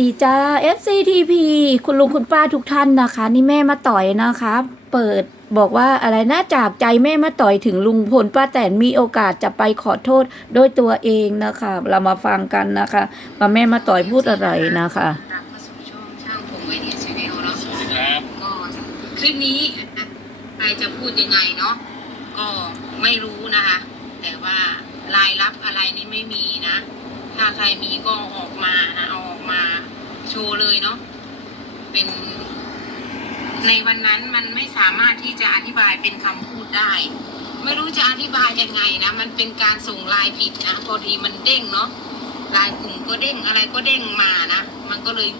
ดีจ้า FCTP คุณลุงคุณป้าทุกท่านนะคะ นี่แม่มาต่อยนะคะ เปิดบอกว่าอะไรนะจากใจแม่มาต่อยถึงลุงพลป้าแตนมีโอกาสจะไปขอโทษด้วยตัวเองนะคะ เรามาฟังกันนะคะว่าแม่มาต่อยพูดอะไรนะคะกลับมาสู่ช่องช่างผมไอเดียชาแนลเนาะสวัสดีครับก็คลิปนี้ใครจะพูดยังไงเนาะก็ไม่รู้นะคะ แต่ว่ารายรับอะไรนี่ไม่มีนะ ถ้าใครมีก็เอาออกมานะเอาออกมา โชว์เลยเนาะเป็น ในวันนั้นมันไม่สามารถที่จะอธิบายเป็นคำพูดได้ ไม่รู้จะอธิบายยังไงนะ มันเป็นการส่งลายผิดนะพอดีมันเด้งเนาะลายกลุ่มก็เด้งอะไรก็เด้งมานะมันก็เลย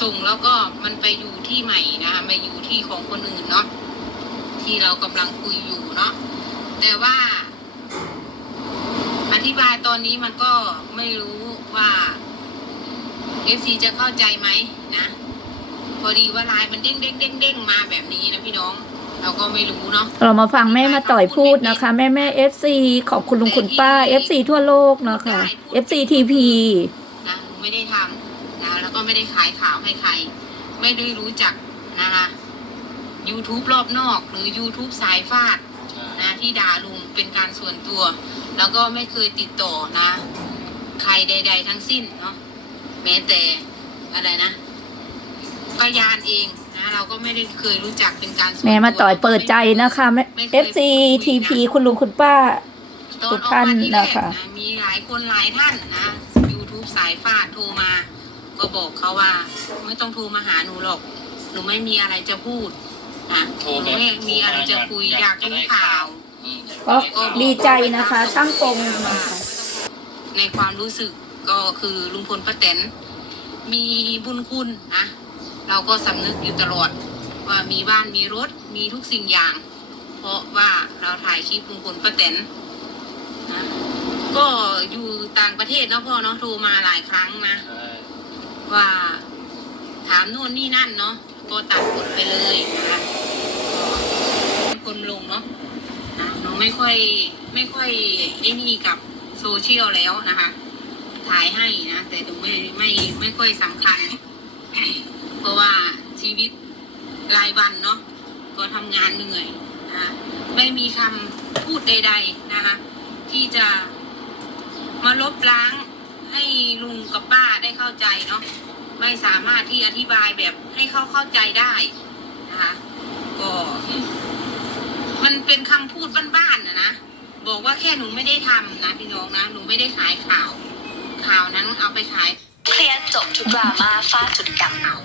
ส่งแล้วก็มันไปอยู่ที่ใหม่นะคะมาอยู่ที่ของคนอื่นเนาะที่เรากำลังคุยอยู่เนาะแต่ว่า อธิบายตอนนี้มันก็ไม่รู้ว่า เอฟซีจะเข้าใจไหมนะ พอดีว่าไลน์มันเด้งเด้งเด้งเด้งมาแบบนี้นะพี่น้อง เราก็ไม่รู้เนาะเรามาฟังแม่มาต่อยพูดนะคะ แม่แม่ FC ขอบคุณลุงคุณป้า FC ทั่วโลกนะคะ FCTP นะหนูไม่ได้ทำนะแล้วก็ไม่ได้ขายข่าวให้ใคร ไม่ได้รู้จักนะคะ YouTube รอบนอกหรือ YouTube สายฟาดนะที่ด่าลุงเป็นการส่วนตัว แล้วก็ไม่เคยติดต่อนะ ใครใด ๆ ทั้งสิ้นเนาะแม้แต่อะไรนะพยานเองนะเราก็ไม่ได้เคยรู้จักเป็นการส่วนตัวแม่มาต่อยเปิดใจนะคะแม่ FCTP คุณลุงคุณป้าตอทุกท่านออกมที่แรกนะคะมีหลายคนหลายท่านนะ YouTube สายฟาดโทรมา ก็บอกเขาว่า ไม่ต้องโทรมาหาหนูหรอก หนูไม่มีอะไรจะพูดนะหโทรนูแบบไม่มีอะไรจะคุยอยากรู้ข่าวอืม ก็ดีใจนะคะตั้งตรงนะคะ ในความรู้สึก ก็คือลุงพลป้าแตนมีบุญคุณนะเราก็สำนึกอยู่ตลอดว่ามีบ้านมีรถมีทุกสิ่งอย่าง เพราะว่าเราถ่ายคลิปลุงพลป้าแตนนะก็อยู่ต่างประเทศเนาะพ่อเนาะโทรมาหลายครั้งนะ ว่าถามนู่นนี่นั่นเนาะก็ตัดบทไปเลยนะคะคนลงเนาะนะหนูไม่ค่อยไม่ค่อยไอ้นี่กับโซเชียลแล้วนะคะ ถ่ายให้นะ แต่หนูไม่ไม่ไม่ค่อยสำคัญ เพราะว่าชีวิตรายวันเนาะก็ทำงานเหนื่อยนะไม่มีคำพูดใด ๆนะคะ ที่จะมาลบล้างให้ลุงกับป้าได้เข้าใจเนาะไม่สามารถที่อธิบายแบบให้เขาเข้าใจได้นะคะก็มันเป็นคำพูดบ้านๆนะนะบอกว่าแค่หนูไม่ได้ทำนะพี่น้องนะหนูไม่ได้ขายข่าว ข่าวนั้นเอาไปขาย เคลียร์จบทุกดราม่าฟาดจุดกลับข่าว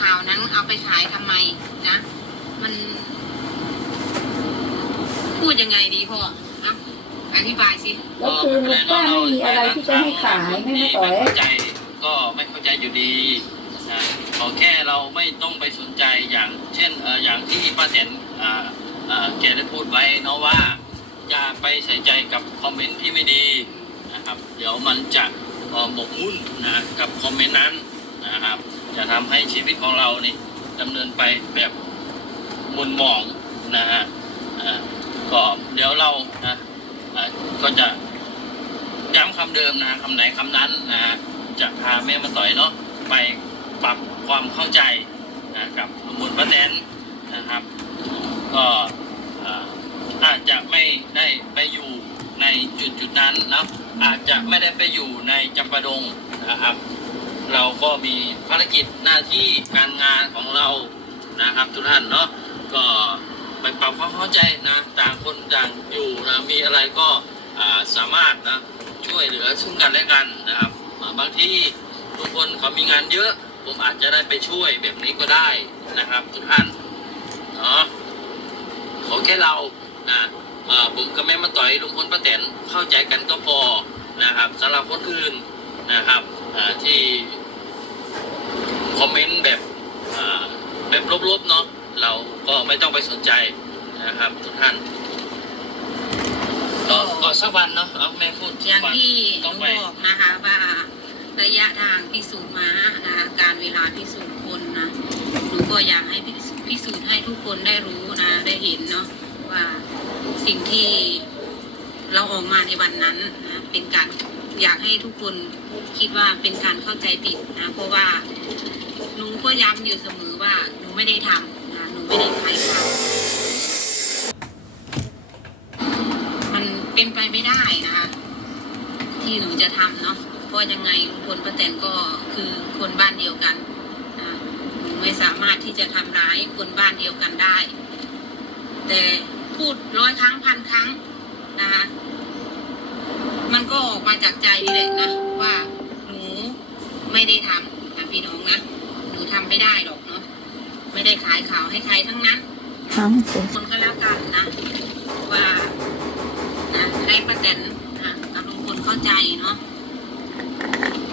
ข่าวนั้นเอาไปขายทำไมนะ มัน พูดยังไงดีพ่อนะอธิบายสิ ก็คือลุงป้าไม่มีอะไรที่จะให้ขายไม่มาต่อยไม่เข้าใจก็ไม่เข้าใจอยู่ดีนะขอแค่เราไม่ต้องไปสนใจอย่าง เช่นเอ่ออย่างที่ป้าแตนอ่าอ่าแกได้พูดไว้เนาะว่า อย่าไปใส่ใจกับคอมเมนต์ที่ไม่ดี นะครับ เดี๋ยวมันจะหมกมุ่นนะกับคอมเมนต์นั้นนะครับ จะทำให้ชีวิตของเรานี่ดำเนินไปแบบมุนหมองนะฮะก็เดี๋ยวเรานะก็จะย้ำคำเดิมนะคำไหนคำนั้นนะจะพาแม่มาต่อยเนาะไปปรับความเข้าใจนะกับลุงพลป้าแตนนะครับ ก็อาจจะไม่ได้ไปอยู่ ในจุดจุดๆนั้นนะอาจจะไม่ได้ไปอยู่ในจำปาดงนะครับ เราก็มีภารกิจหน้าที่การงานของเรานะครับ ทุกท่านเนาะก็ไปปรับความเข้าใจนะต่างคนต่างอยู่นะมีอะไรก็สามารถนะช่วยเหลือซึ่งกันและกันนะครับบางทีทุกคนเขามีงานเยอะ ผมอาจจะได้ไปช่วยแบบนี้ก็ได้นะครับ ทุกท่านเนาะขอแค่เรานะ ผมกับแม่มาต่อยลุงพลป้าแตนเข้าใจกันก็พอนะครับสำหรับคนอื่นนะครับที่คอมเมนต์แบบแบบลบๆเนาะเราก็ไม่ต้องไปสนใจนะครับทุกท่านก็ก็สักวันเนาะเอาแม่พูดอย่างที่หต้นูองบอกนะคะว่าระยะทางพิสูจน์มานะคะการเวลาพิสูจน์คนนะหนูก็อยากให้พิสูจน์ให้ทุกคนได้รู้นะได้เห็นเนาะว่า สิ่งที่เราออกมาในวันนั้นนะเป็นการอยากให้ทุกคนคิดว่าเป็นการเข้าใจผิดนะเพราะว่าหนูพย้ำอยู่เสมอว่าหนูไม่ได้ทำนะหนูไม่ได้ขายข่าวมันเป็นไปไม่ได้นะคะที่หนูจะทำเนาะเพราะยังไงลุงพลป้าแตนก็คือคนบ้านเดียวกันนะหนูไม่สามารถที่จะทำร้ายคนบ้านเดียวกันได้ แต่ พูดร้อยครั้งพันครั้งนะคะมันก็ออกมาจากใจนี่แหละนะว่าหนูไม่ได้ทำนะพี่น้องนะหนูทำไม่ได้หรอกเนาะไม่ได้ขายข่าวให้ใครทั้งนั้นทั้งคนก็แล้วกันนะ ว่านะให้ป้าแตนนะกับลุงพลเข้าใจเนาะ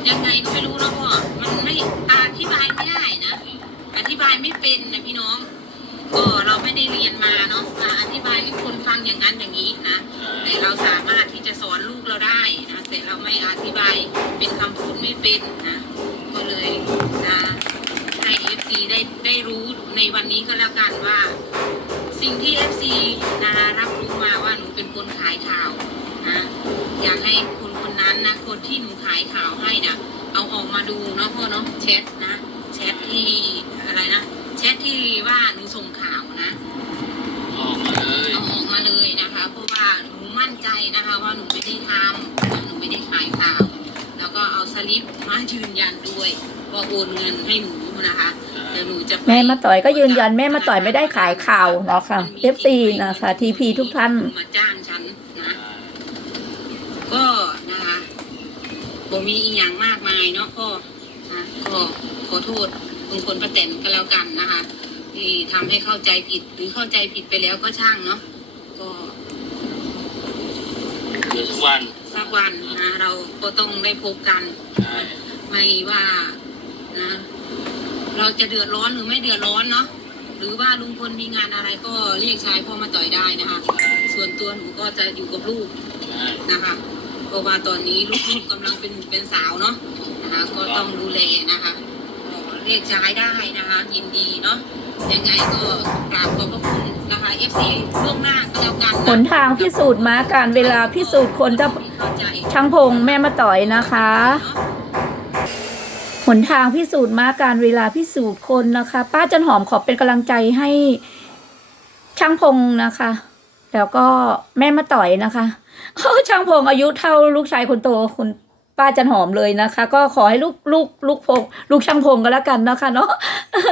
ยังไงก็ไม่รู้แล้วพ่อมันไม่อธิบายไม่ได้นะ อธิบายไม่เป็นนะพี่น้อง ก็เราไม่ได้เรียนมาเนาะอ่าอธิบายให้คนฟังอย่างนั้นอย่างนี้นะแต่เราสามารถที่จะสอนลูกเราได้นะแต่เราไม่อธิบายเป็นคำพูดไม่เป็นนะก็เลยนะให้เอฟซีได้ได้รู้ในวันนี้ก็แล้วกันว่า สิ่งที่เอฟซีนะรับรู้มาว่าหนูเป็นคนขายข่าวนะอยากให้คนคนนั้นนะคนที่หนูขายข่าวให้นะเอาออกมาดูเนาะพ่อเนาะแชทนะแชทที่ แชทที่ว่าหนูส่งข่าวนะออกมาเลยเอาออกมาเลยนะคะ เพราะว่าหนูมั่นใจนะคะว่าหนูไม่ได้ทำหนูไม่ได้ขายข่าว แล้วก็เอาสลิปมายืนยันด้วยว่าโอนเงินให้หนูนะคะเดี๋ยวหนูจะไปแม่มาต่อยก็ยืนยันแม่มาต่อยไม่ได้ขายข่าวเนาะค่ะ FC นะคะ TP ทุกท่านมาจ้างฉันนะก็นะคะผมมีอีกอย่างมากมายเนาะก็นะก็ขอโทษ ลุงพลป้าแตนก็แล้วกันนะคะที่ทำให้เข้าใจผิดหรือเข้าใจผิดไปแล้วก็ช่างเนาะก็เดี๋ยวทุกวันสักวันนะเราก็ต้องได้พบกันใช่ไม่ว่านะ เราจะเดือดร้อนหรือไม่เดือดร้อนเนาะหรือว่าลุงพลมีงานอะไรก็เรียกชายพ่อมาต่อยได้นะคะ ส่วนตัวหนูก็จะอยู่กับลูกใช่นะคะเพราะว่าตอนนี้ลูกๆกำลังเป็นหนุ่มเป็นสาวเนาะนะคะ ก็ต้องดูแลนะคะก็ เรียกชายได้นะคะยินดีเนาะยังไงก็กราบขอบพระคุณนะคะ FC ล่วงหน้าก็แล้วกันนะหนทางพิสูจน์มาการเวลาพิสูจน์คนถ้าเข้าใจช่างพงแม่มาต่อยนะคะเนาะหนทางพิสูจน์มาการเวลาพิสูจน์คนนะคะ ป้าจันหอมขอเป็นกำลังใจให้ช่างพงนะคะ แล้วก็แม่มาต่อยนะคะช่างพงอายุเท่าลูกชายคนโตคุณ ป้าจันหอมเลยนะคะ ก็ขอให้ลูกลูกลูกพงลูกช่างพงก็แล้วกันนะคะเนาะ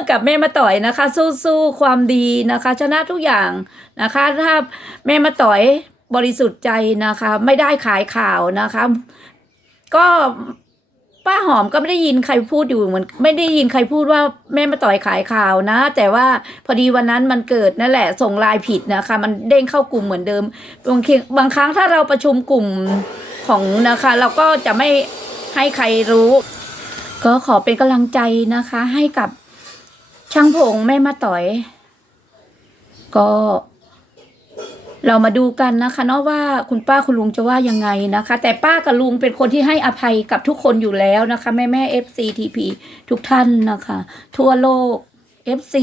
กับแม่มาต่อยนะคะ สู้ๆความดีนะคะ ชนะทุกอย่างนะคะถ้าแม่มาต่อยบริสุทธิ์ใจนะคะ ไม่ได้ขายข่าวนะคะ ก็ป้าหอมก็ไม่ได้ยินใครพูดอยู่เหมือนไม่ได้ยินใครพูดว่าแม่มาต่อยขายข่าวนะ แต่ว่าพอดีวันนั้นมันเกิดนั่นแหละส่งลน์ผิดนะคะ มันเด้งเข้ากลุ่มเหมือนเดิมบางบางครั้งถ้าเราประชุมกลุ่ม ของนะคะ เราก็จะไม่ให้ใครรู้ ก็ขอเป็นกำลังใจนะคะ ให้กับช่างผงแม่มาต่อย ก็ เรามาดูกันนะคะเนาะว่าคุณป้าคุณลุงจะว่ายังไงนะคะ แต่ป้ากับลุงเป็นคนที่ให้อภัยกับทุกคนอยู่แล้วนะคะ แม่แม่ FCTP ทุกท่านนะคะ ทั่วโลก FC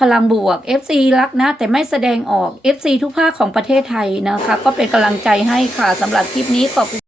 พลังบวก FC รักนะ แต่ไม่แสดงออก FC ทุกภาคของประเทศไทยนะคะ ก็เป็นกำลังใจให้ค่ะสำหรับคลิปนี้ขอบคุณ